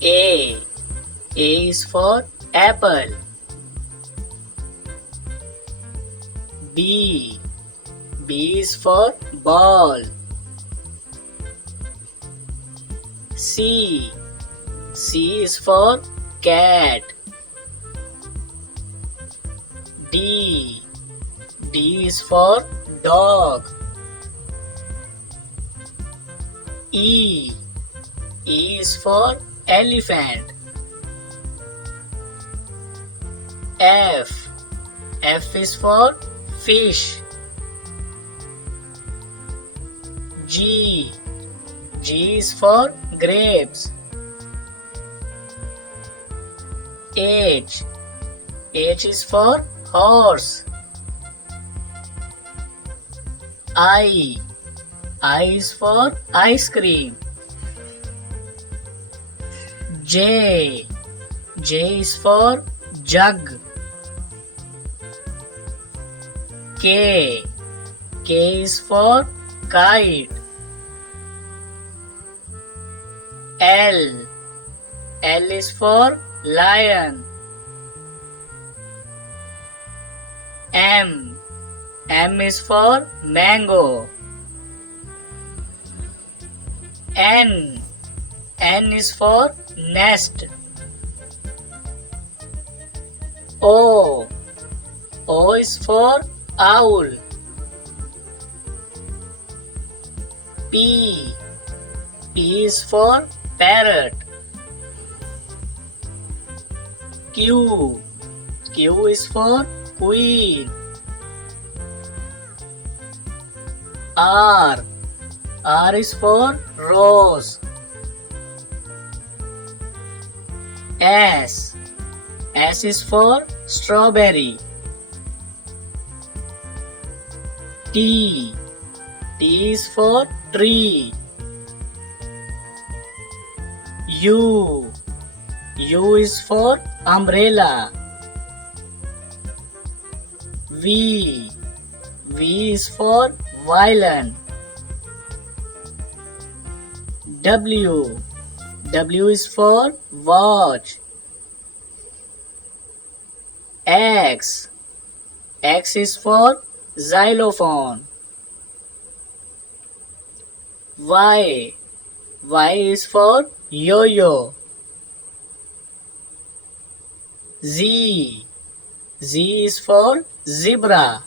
A. A is for apple. B. B is for ball. C. C is for cat. D. D is for dog. E. E is for elephant. F. F is for fish. G. G is for grapes. H. H is for horse. I. I is for ice cream. J. J is for jug. K. K is for kite. L. L is for lion. M. M is for mango. N. N is for nest. O. O is for owl. P. P is for parrot. Q. Q is for queen. R. R is for rose. S. S is for strawberry. T. T is for tree. U. U is for umbrella. V. V is for violin. W. W is for watch. X. X is for xylophone. Y. Y is for yo-yo. Z. Z is for zebra.